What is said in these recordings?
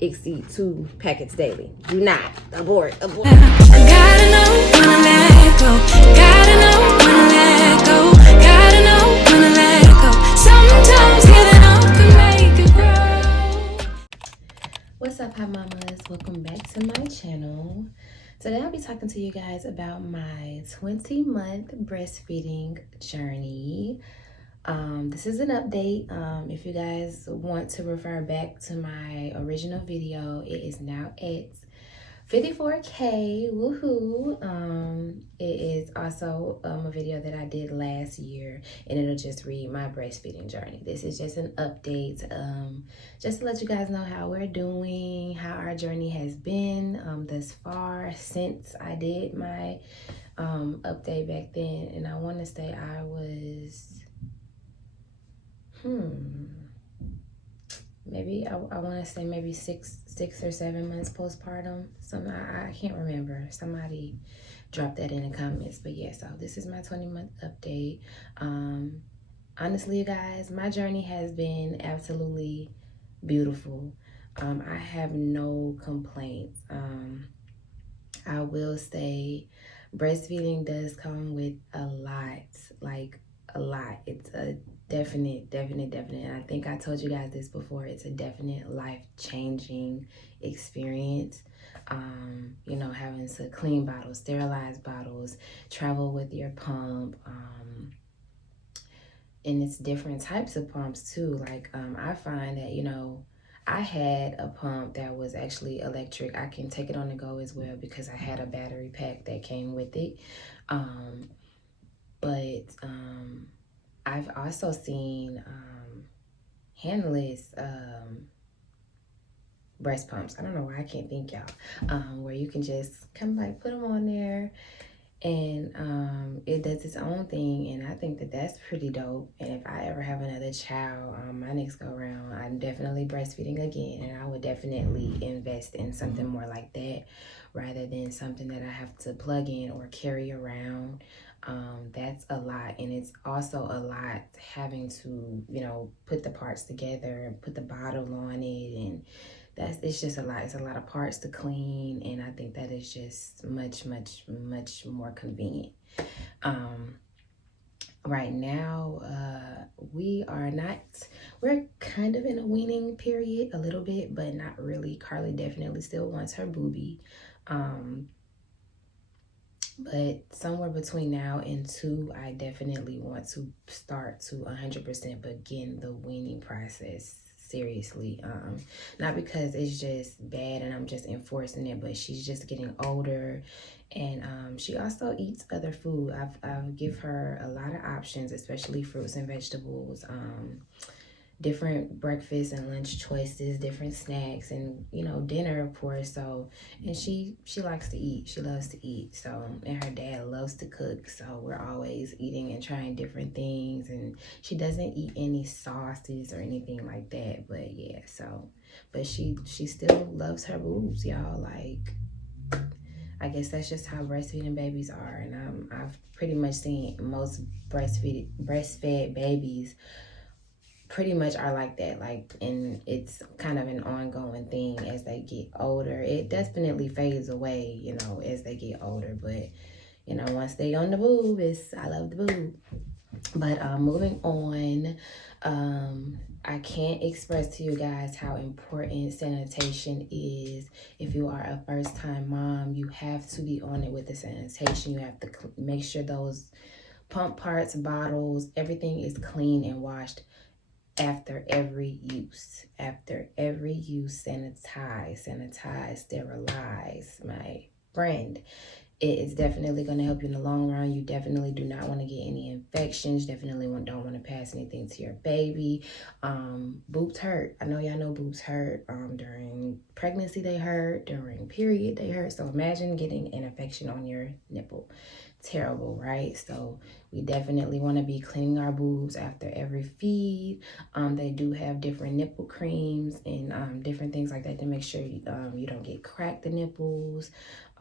exceed 2 packets daily. Do not abort. I gotta know when to let go. Gotta know when to let go. Gotta know when to let go. Sometimes giving up can make you grow. What's up, hi mamas? Welcome back to my channel. Today I'll be talking to you guys about my 20-month breastfeeding journey. This is an update. If you guys want to refer back to my original video, it is now at 54K. Woohoo! It is also a video that I did last year, and it'll just read my breastfeeding journey. This is just an update, just to let you guys know how we're doing, how our journey has been thus far since I did my update back then. And I want to say I was maybe I want to say maybe six or 7 months postpartum. I can't remember. Somebody dropped that in the comments. But yeah, so this is my 20-month update. Honestly, you guys, my journey has been absolutely beautiful. I have no complaints. I will say breastfeeding does come with a lot, like a lot. It's a definite. I think I told you guys this before. It's a definite life-changing experience. You know, having to clean bottles, sterilize bottles, travel with your pump, and it's different types of pumps too. Like I find that, you know, I had a pump that was actually electric. I can take it on the go as well because I had a battery pack that came with it. I've also seen handless breast pumps. I don't know why I can't think, y'all. Where you can just kind of like put them on there, and it does its own thing, and I think that that's pretty dope. And if I ever have another child, my next go around, I'm definitely breastfeeding again, and I would definitely invest in something more like that rather than something that I have to plug in or carry around. That's a lot, and it's also a lot having to, you know, put the parts together and put the bottle on it, and it's just a lot. It's a lot of parts to clean, and I think that is just much more convenient. Right now, we're kind of in a weaning period a little bit, but not really. Carly definitely still wants her boobie. But somewhere between now and 2, I definitely want to start to 100% begin the weaning process seriously. Not because it's just bad and I'm just enforcing it, but she's just getting older, and she also eats other food. I've give her a lot of options, especially fruits and vegetables, different breakfast and lunch choices, different snacks, and, you know, dinner, of course. So, and she likes to eat. She loves to eat. So, and her dad loves to cook. So we're always eating and trying different things. And she doesn't eat any sauces or anything like that. But yeah, so, but she still loves her boobs, y'all. Like, I guess that's just how breastfeeding babies are. And I've pretty much seen most breastfed babies pretty much are like that. Like, and it's kind of an ongoing thing as they get older. It definitely fades away, you know, as they get older, but, you know, once they on the boob, I love the boob. But moving on, I can't express to you guys how important sanitation is. If you are a first-time mom, you have to be on it with the sanitation. You have to make sure those pump parts, bottles, everything is clean and washed after every use. Sanitize, sterilize, my friend. It is definitely going to help you in the long run. You definitely do not want to get any infections. Definitely don't want to pass anything to your baby. Boobs hurt. I know y'all know boobs hurt. During pregnancy they hurt. During period they hurt. So imagine getting an infection on your nipple. Terrible, right? So we definitely want to be cleaning our boobs after every feed. They do have different nipple creams and different things like that to make sure you don't get cracked the nipples.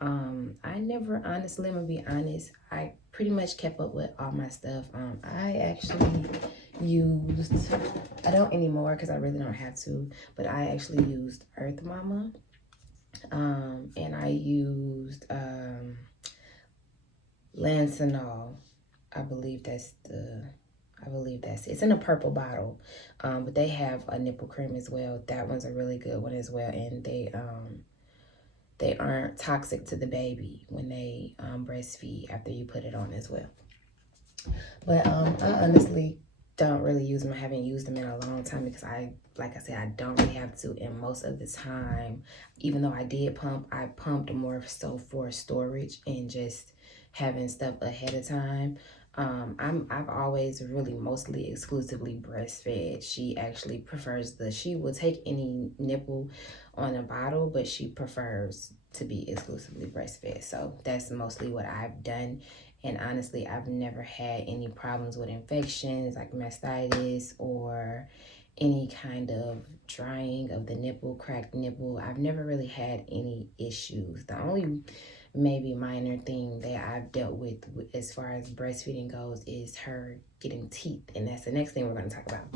I never, honestly, I'm gonna be honest, I pretty much kept up with all my stuff. I actually used, I don't anymore because I really don't have to, but I actually used Earth Mama. And I used Lancinol. I believe that's it's in a purple bottle. But they have a nipple cream as well. That one's a really good one as well. And they aren't toxic to the baby when they breastfeed after you put it on as well. But I honestly don't really use them. I haven't used them in a long time because like I said, I don't really have to. And most of the time, even though I did pump, I pumped more so for storage and just having stuff ahead of time. I've always really mostly exclusively breastfed. She actually prefers she will take any nipple on a bottle, but she prefers to be exclusively breastfed. So that's mostly what I've done. And honestly, I've never had any problems with infections like mastitis or any kind of drying of the nipple, cracked nipple. I've never really had any issues. The only maybe minor thing that I've dealt with as far as breastfeeding goes is her getting teeth. And that's the next thing we're going to talk about.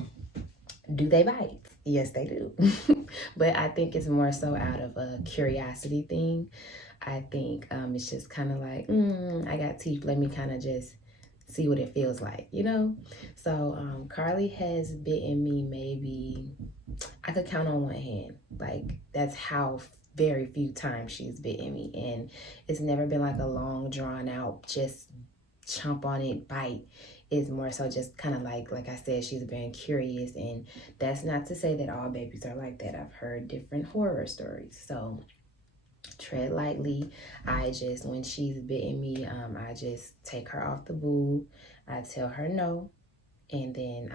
Do they bite? Yes, they do. But I think it's more so out of a curiosity thing. I think it's just kind of like, I got teeth. Let me kind of just see what it feels like, you know? So Carly has bitten me maybe, I could count on one hand. Like, that's how very few times she's bitten me. And it's never been like a long, drawn out, just chomp on it, bite. Is more so just kind of like I said, she's been curious. And that's not to say that all babies are like that. I've heard different horror stories. So tread lightly. When she's bitten me, I just take her off the boob. I tell her no. And then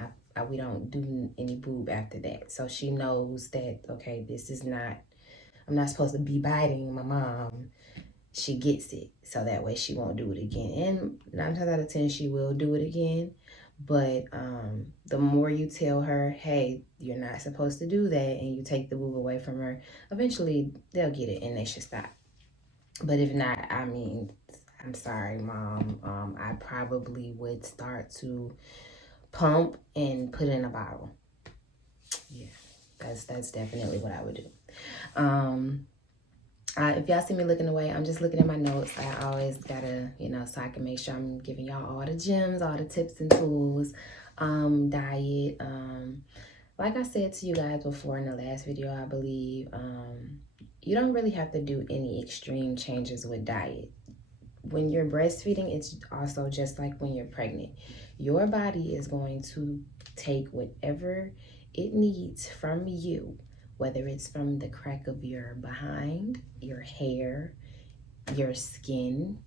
we don't do any boob after that. So she knows that, okay, I'm not supposed to be biting my mom. She gets it, so that way she won't do it again. And 9 times out of 10, she will do it again. But the more you tell her, hey, you're not supposed to do that, and you take the boob away from her, eventually they'll get it and they should stop. But if not, I mean, I'm sorry, Mom. I probably would start to pump and put in a bottle. Yeah, that's definitely what I would do. If y'all see me looking away, I'm just looking at my notes. I always gotta, so I can make sure I'm giving y'all all the gems, all the tips and tools, diet. Like I said to you guys before in the last video, I believe, you don't really have to do any extreme changes with diet. When you're breastfeeding, it's also just like when you're pregnant. Your body is going to take whatever it needs from you, whether it's from the crack of your behind, your hair, your skin.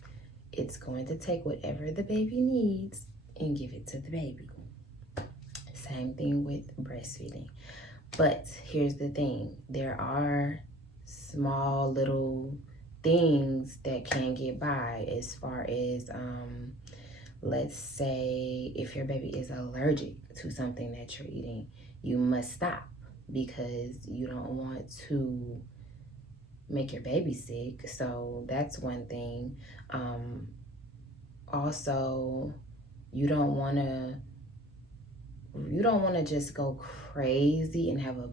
It's going to take whatever the baby needs and give it to the baby. Same thing with breastfeeding. But here's the thing. There are small little things that can get by as far as, let's say if your baby is allergic to something that you're eating, you must stop, because you don't want to make your baby sick. So that's one thing. Also, you don't want to just go crazy and have a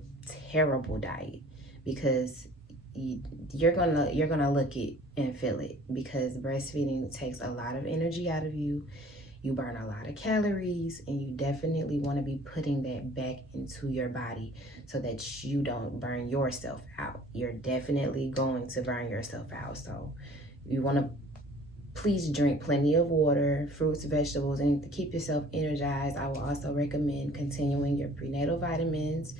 terrible diet, because you're gonna look it and feel it, because breastfeeding takes a lot of energy out of you. You burn a lot of calories, and you definitely want to be putting that back into your body so that you don't burn yourself out. You're definitely going to burn yourself out. So you want to please drink plenty of water, fruits, vegetables, and to keep yourself energized. I will also recommend continuing your prenatal vitamins,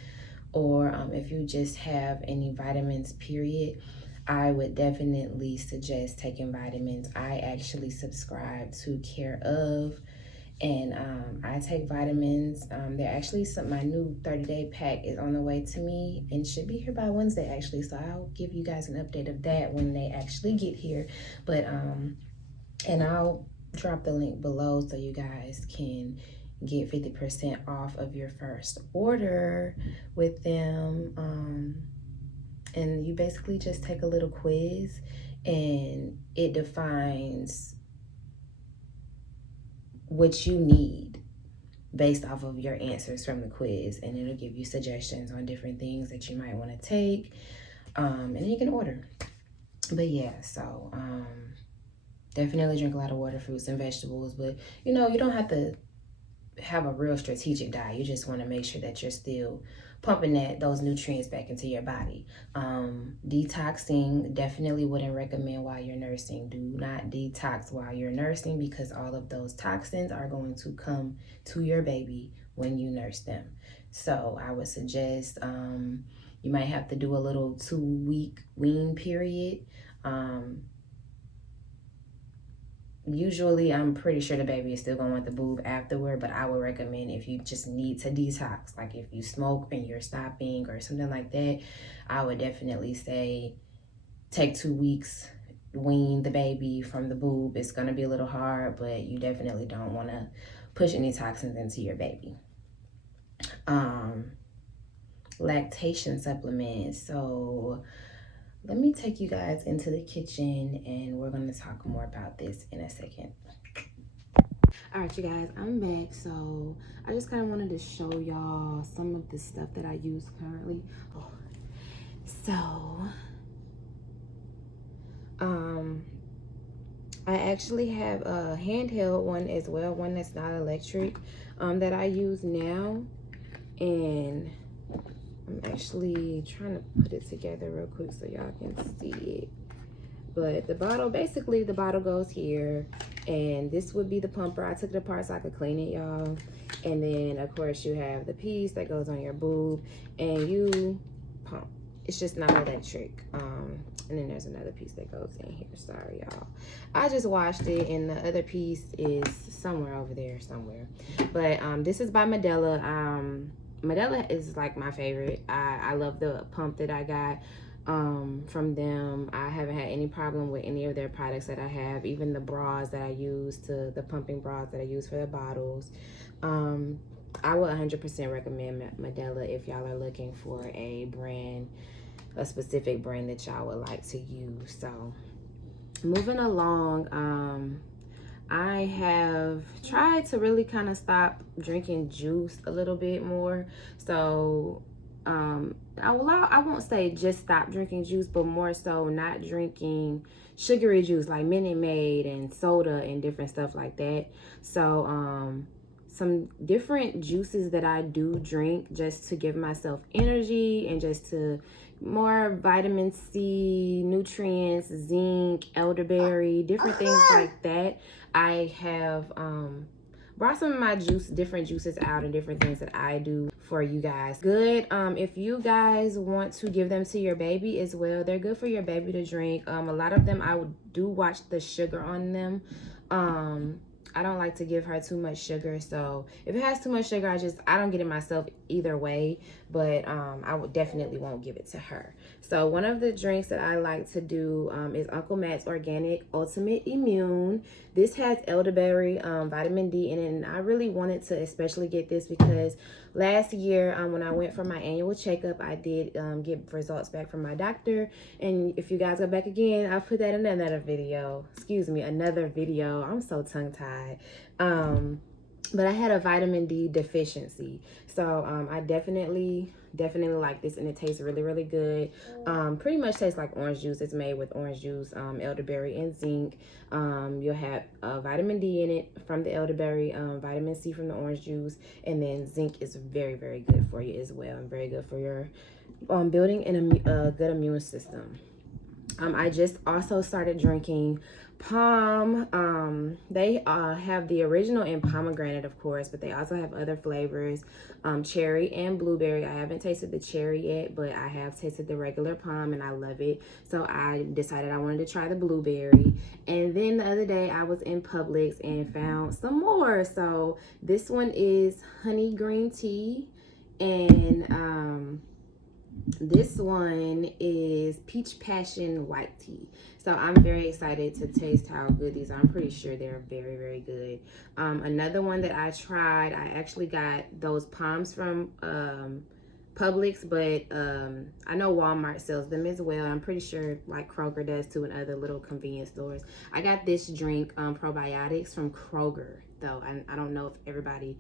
or if you just have any vitamins, period, I would definitely suggest taking vitamins. I actually subscribe to Care Of, and I take vitamins. They're actually my new 30-day pack is on the way to me and should be here by Wednesday, actually. So I'll give you guys an update of that when they actually get here. But and I'll drop the link below so you guys can get 50% off of your first order with them. And you basically just take a little quiz, and it defines what you need. based off of your answers from the quiz, and it'll give you suggestions on different things that you might want to take, and then you can order. But yeah, so definitely drink a lot of water, fruits and vegetables. But you know, you don't have to have a real strategic diet. You just want to make sure that you're still pumping those nutrients back into your body. Detoxing, definitely wouldn't recommend while you're nursing. Do not detox while you're nursing, because all of those toxins are going to come to your baby when you nurse them. So I would suggest you might have to do a little 2-week wean period. Usually, I'm pretty sure the baby is still going to want the boob afterward, but I would recommend if you just need to detox, like if you smoke and you're stopping or something like that, I would definitely say take 2 weeks, wean the baby from the boob. It's going to be a little hard, but you definitely don't want to push any toxins into your baby. Lactation supplements. So let me take you guys into the kitchen and we're going to talk more about this in a second. All right, you guys, I'm back. So I just kind of wanted to show y'all some of the stuff that I use currently. I actually have a handheld one as well, one that's not electric, that I use now. And I'm actually trying to put it together real quick so y'all can see it. But the bottle, basically the bottle goes here, and this would be the pumper. I took it apart so I could clean it, y'all. And then of course you have the piece that goes on your boob and you pump. It's just not electric. And then there's another piece that goes in here. Sorry, y'all. I just washed it, and the other piece is somewhere over there somewhere. But this is by Medela. Medela is like my favorite. I love the pump that I got from them. I haven't had any problem with any of their products that I have, even the bras that I use, to the pumping bras that I use for the bottles. I would 100% recommend Medela if y'all are looking for a brand, a specific brand that y'all would like to use. So moving along, I have tried to really kind of stop drinking juice a little bit more. So I won't say just stop drinking juice, but more so not drinking sugary juice like Minute Maid and soda and different stuff like that. So some different juices that I do drink just to give myself energy and just to more vitamin C, nutrients, zinc, elderberry, different things like that. I have brought some of my different juices out and different things that I do for you guys. Good. If you guys want to give them to your baby as well, they're good for your baby to drink. A lot of them, I do watch the sugar on them. I don't like to give her too much sugar, so if it has too much sugar, I don't get it myself either way, but I would definitely won't give it to her. So one of the drinks that I like to do is Uncle Matt's Organic Ultimate Immune. This has elderberry, vitamin D in it, and I really wanted to especially get this because last year when I went for my annual checkup, I did get results back from my doctor, and if you guys go back again, I'll put that in another video. Excuse me, another video. I'm so tongue-tied. But I had a vitamin D deficiency, so I definitely like this, and it tastes really, really good. Pretty much tastes like orange juice. It's made with orange juice, elderberry, and zinc. You'll have vitamin D in it from the elderberry, vitamin C from the orange juice, and then zinc is very, very good for you as well, and very good for your building a good immune system. I just also started drinking POM. They have the original in pomegranate, of course, but they also have other flavors, cherry and blueberry. I haven't tasted the cherry yet, but I have tasted the regular POM and I love it. So I decided I wanted to try the blueberry. And then the other day I was in Publix and found some more. So this one is honey green tea, and this one is peach passion white tea. So I'm very excited to taste how good these are. I'm pretty sure they're very, very good. Another one that I tried, I actually got those POMs from Publix, but I know Walmart sells them as well. I'm pretty sure like Kroger does too, and other little convenience stores. I got this drink, probiotics, from Kroger, though. I don't know if everybody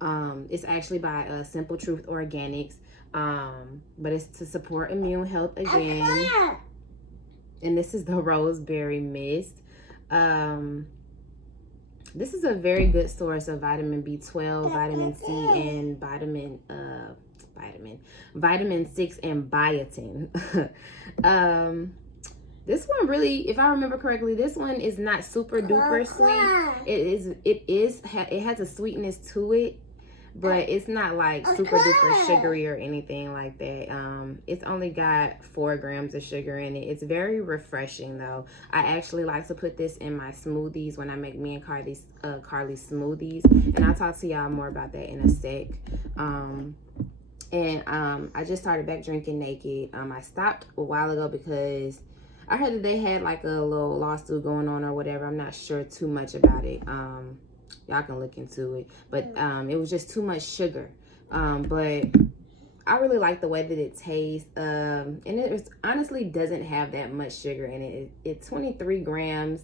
It's actually by Simple Truth Organics, but it's to support immune health again. And this is the roseberry mist. This is a very good source of vitamin B12, vitamin C, and vitamin 6 and biotin. This one really, if I remember correctly, this one is not super duper sweet. It has a sweetness to it, but it's not like super duper sugary or anything like that. It's only got 4 grams of sugar in it. It's very refreshing though. I actually like to put this in my smoothies when I make me and Carly's smoothies, and I'll talk to y'all more about that in a sec. I just started back drinking Naked. I stopped a while ago because I heard that they had like a little lawsuit going on or whatever. I'm not sure too much about it. Y'all can look into it. But it was just too much sugar. But I really like the way that it tastes. And it honestly doesn't have that much sugar in it. It's 23 grams.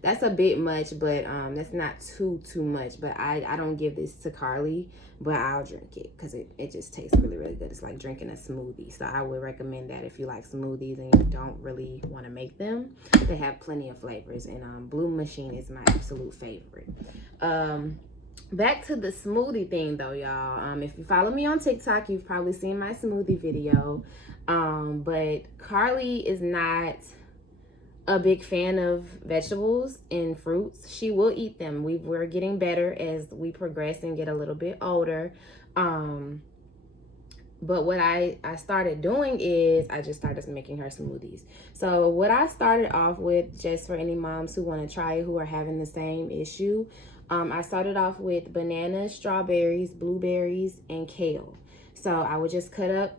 That's a bit much, but that's not too much. But I don't give this to Carly, but I'll drink it because it just tastes really, really good. It's like drinking a smoothie. So I would recommend that if you like smoothies and you don't really want to make them. They have plenty of flavors, and Blue Machine is my absolute favorite. Back to the smoothie thing though, y'all. If you follow me on TikTok, you've probably seen my smoothie video. But Carly is not a big fan of vegetables and fruits. She will eat them. We're getting better as we progress and get a little bit older. But what I started doing is I just started making her smoothies. So what I started off with, just for any moms who want to try it, who are having the same issue, I started off with bananas, strawberries, blueberries, and kale. So I would just cut up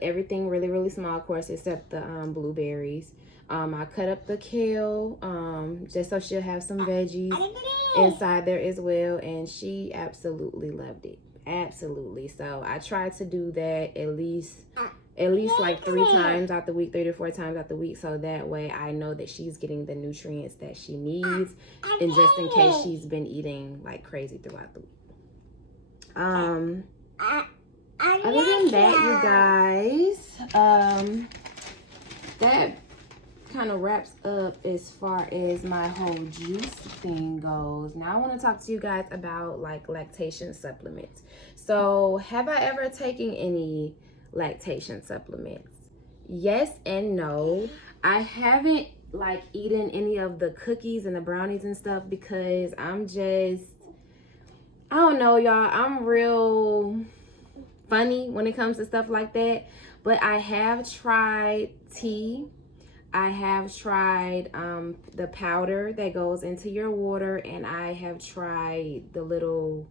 everything really, really small, of course, except the blueberries. I cut up the kale, just so she'll have some veggies inside there as well. And she absolutely loved it. Absolutely. So I tried to do that at least like 3 times out the week, 3 to 4 times out the week. So that way I know that she's getting the nutrients that she needs. And just in case she's been eating like crazy throughout the week. Other than that, you guys, that kind of wraps up as far as my whole juice thing goes. Now I want to talk to you guys about like lactation supplements. So have I ever taken any lactation supplements? Yes and no. I haven't like eaten any of the cookies and the brownies and stuff because I don't know, y'all. I'm real funny when it comes to stuff like that. But I have tried tea. I have tried the powder that goes into your water, and I have tried the little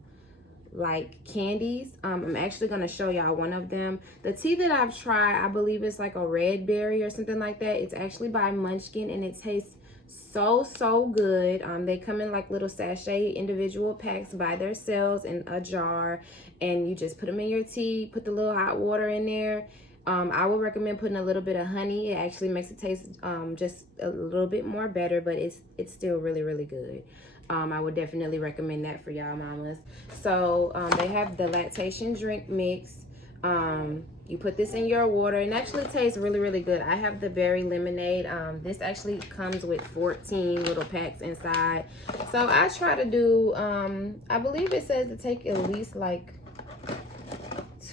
like candies. I'm actually going to show y'all one of them. The tea that I've tried, I believe it's like a red berry or something like that. It's actually by Munchkin, and it tastes so good. They come in like little sachet individual packs by themselves in a jar, and you just put them in your tea, put the little hot water in there. I would recommend putting a little bit of honey. It actually makes it taste just a little bit more better, but it's still really, really good. I would definitely recommend that for y'all mamas. So they have the lactation drink mix. You put this in your water, and actually tastes really, really good. I have the berry lemonade. This actually comes with 14 little packs inside. So I try to do, I believe it says to take at least like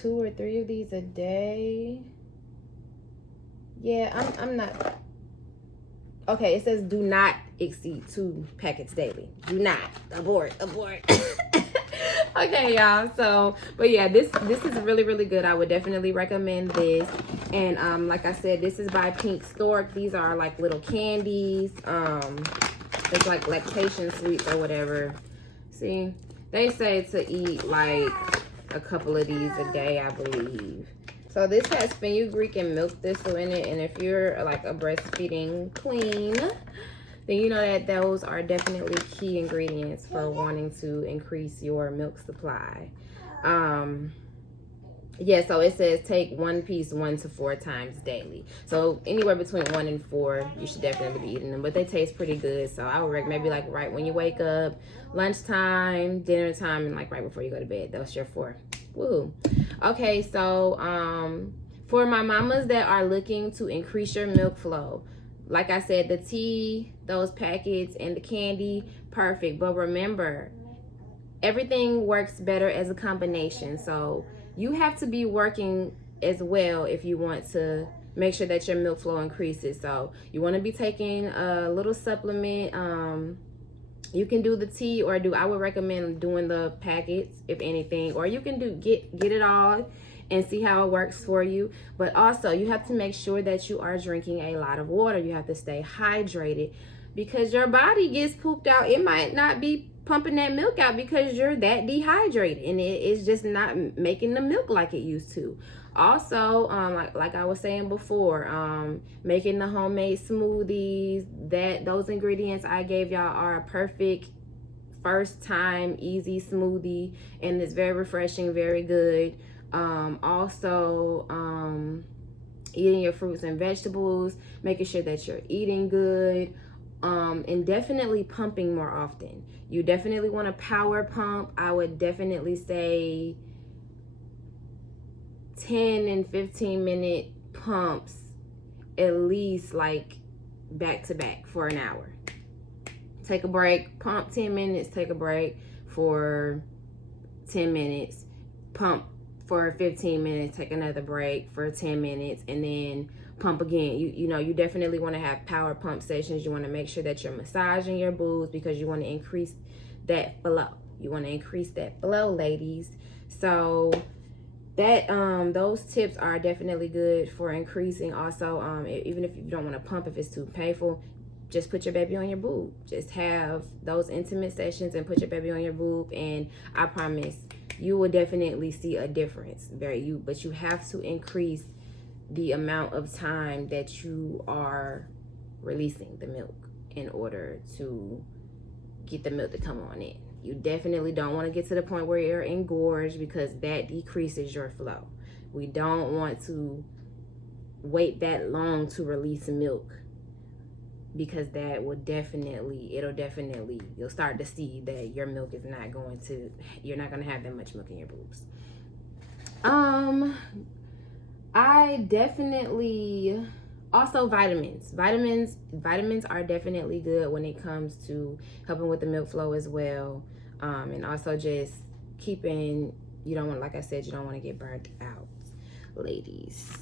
2 or 3 of these a day. Yeah, I'm not. Okay, it says do not exceed 2 packets daily. Do not. Abort. Okay, y'all. So, but yeah, this is really, really good. I would definitely recommend this. And like I said, this is by Pink Stork. These are like little candies. It's like lactation sweets or whatever. See, they say to eat like a couple of these a day, I believe. So this has fenugreek and milk thistle in it, and if you're like a breastfeeding queen, then you know that those are definitely key ingredients for wanting to increase your milk supply. Yeah, so it says take one piece 1 to 4 times daily. So anywhere between 1 and 4, you should definitely be eating them. But they taste pretty good. So I would recommend maybe like right when you wake up, lunchtime, dinner time, and like right before you go to bed. That's your 4. Woohoo. Okay, so for my mamas that are looking to increase your milk flow, like I said, the tea, those packets, and the candy, perfect. But remember, everything works better as a combination. So you have to be working as well if you want to make sure that your milk flow increases. So you want to be taking a little supplement. You can do the tea, or I would recommend doing the packets if anything, or you can get it all and see how it works for you. But also you have to make sure that you are drinking a lot of water. You have to stay hydrated because your body gets pooped out. It might not be pumping that milk out because you're that dehydrated and it's just not making the milk like it used to. Also, like I was saying before, making the homemade smoothies, those ingredients I gave y'all are a perfect first time easy smoothie, and it's very refreshing, very good. Also, eating your fruits and vegetables, making sure that you're eating good, and definitely pumping more often. You definitely want to power pump. I would definitely say 10 and 15 minute pumps, at least like back to back for an hour. Take a break, pump 10 minutes, take a break for 10 minutes, pump for 15 minutes, take another break for 10 minutes, and then pump again. You definitely want to have power pump sessions. You want to make sure that you're massaging your boobs because you want to increase that flow. You want to increase that flow, ladies. So that those tips are definitely good for increasing. Also, even if you don't want to pump, if it's too painful, just put your baby on your boob. Just have those intimate sessions and put your baby on your boob, and I promise you will definitely see a difference. But you have to increase the amount of time that you are releasing the milk in order to get the milk to come on in. You definitely don't want to get to the point where you're engorged because that decreases your flow. We don't want to wait that long to release milk because that will you'll start to see that your milk is you're not going to have that much milk in your boobs. I definitely also vitamins are definitely good when it comes to helping with the milk flow as well, and also just keeping, you don't want, like I said, you don't want to get burnt out, ladies.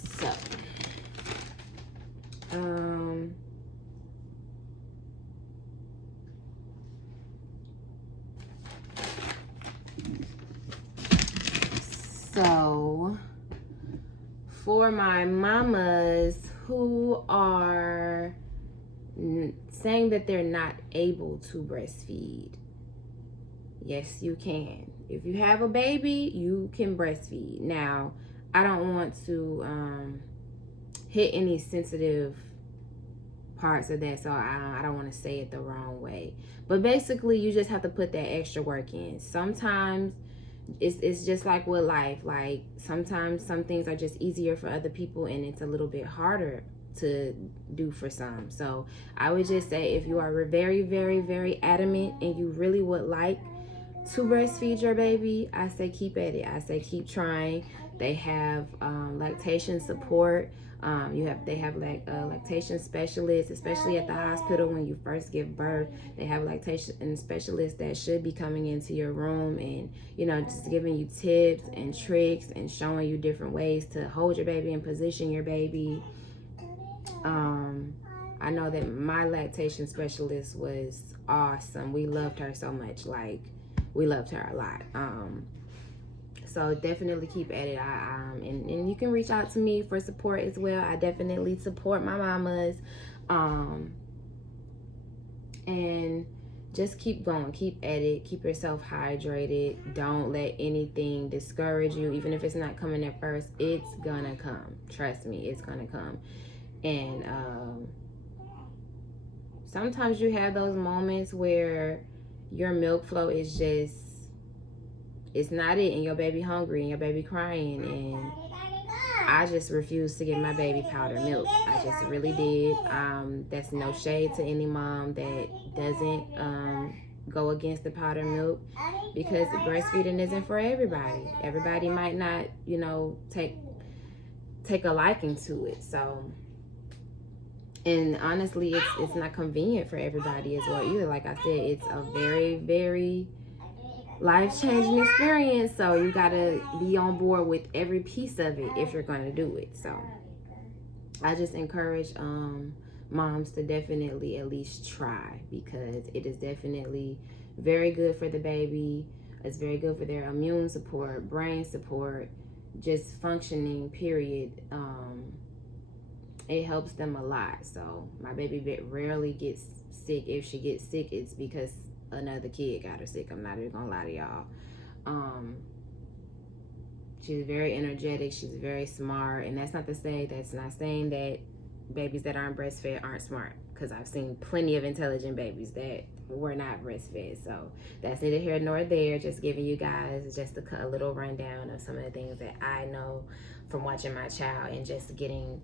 So for my mamas who are saying that they're not able to breastfeed, yes, you can. If you have a baby, you can breastfeed. Now, I don't want to hit any sensitive parts of that, so I don't want to say it the wrong way. But basically, you just have to put that extra work in. Sometimes it's just like with life. Like sometimes some things are just easier for other people and it's a little bit harder to do for some. So I would just say, if you are very, very, very adamant and you really would like to breastfeed your baby, I say keep at it. I say keep trying. They have lactation support. They have lactation specialists, especially at the hospital when you first give birth. They have lactation specialists that should be coming into your room and just giving you tips and tricks and showing you different ways to hold your baby and position your baby. I know that my lactation specialist was awesome. We loved her so much. Like, we loved her a lot. So definitely keep at it. And you can reach out to me for support as well. I definitely support my mamas. And just keep going, keep at it, keep yourself hydrated. Don't let anything discourage you. Even if it's not coming at first, it's gonna come. Trust me, it's gonna come. And sometimes you have those moments where your milk flow is just it's not it, and your baby hungry and your baby crying, and I just refused to give my baby powdered milk. I just really did. That's no shade to any mom that doesn't go against the powdered milk, because breastfeeding isn't for everybody. Everybody might not, you know, take a liking to it. So, and honestly, it's not convenient for everybody as well either. Like I said, it's a very, very life-changing experience, so you gotta be on board with every piece of it if you're gonna do it. So I just encourage moms to definitely at least try, because it is definitely very good for the baby. It's very good for their immune support, brain support, just functioning, period. It helps them a lot. So my baby rarely gets sick. If she gets sick, it's because another kid got her sick. I'm not even gonna lie to y'all. She's very energetic, she's very smart, and that's not saying that babies that aren't breastfed aren't smart, because I've seen plenty of intelligent babies that were not breastfed. So that's neither here nor there, just giving you guys just a little rundown of some of the things that I know from watching my child, and just getting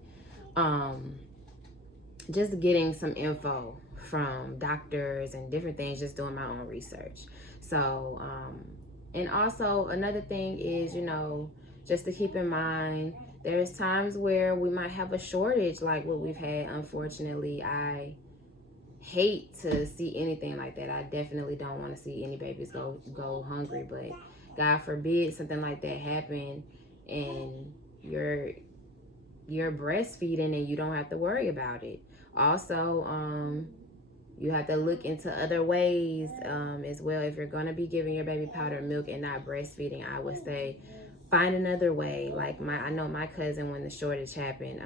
some info from doctors and different things, just doing my own research. So and also another thing is, you know, just to keep in mind, there's times where we might have a shortage like what we've had. Unfortunately, I hate to see anything like that. I definitely don't want to see any babies go hungry, but God forbid something like that happen and you're breastfeeding and you don't have to worry about it. Also, you have to look into other ways as well. If you're going to be giving your baby powdered milk and not breastfeeding, I would say find another way. Like I know my cousin, when the shortage happened,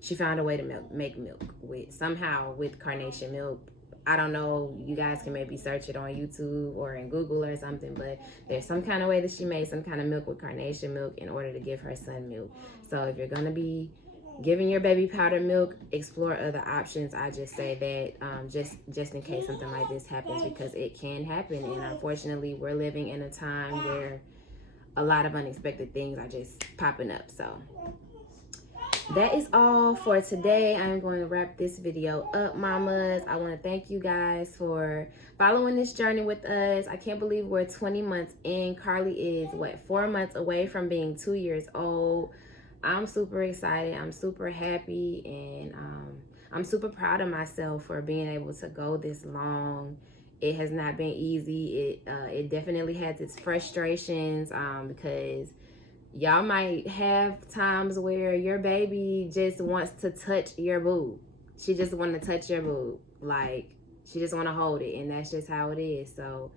she found a way to make milk with carnation milk. I don't know, you guys can maybe search it on YouTube or in Google or something, but there's some kind of way that she made some kind of milk with carnation milk in order to give her son milk. So if you're going to be giving your baby powdered milk, explore other options. I just say that just in case something like this happens, because it can happen, and unfortunately we're living in a time where a lot of unexpected things are just popping up. So that is all for today. I'm going to wrap this video up, mamas. I want to thank you guys for following this journey with us. I can't believe we're 20 months in. Carly is 4 months away from being 2 years old. I'm super excited. I'm super happy, and I'm super proud of myself for being able to go this long. It has not been easy. It definitely has its frustrations because y'all might have times where your baby just wants to touch your boob. She just wants to touch your boob. Like, she just want to hold it, and that's just how it is. So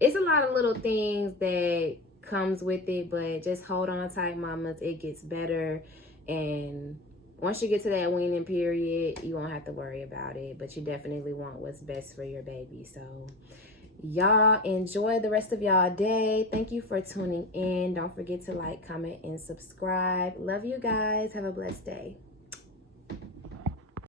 it's a lot of little things that comes with it, but just hold on tight, mamas. It gets better, and once you get to that weaning period, you won't have to worry about it, but you definitely want what's best for your baby. So y'all enjoy the rest of y'all day. Thank you for tuning in. Don't forget to like, comment, and subscribe. Love you guys. Have a blessed day.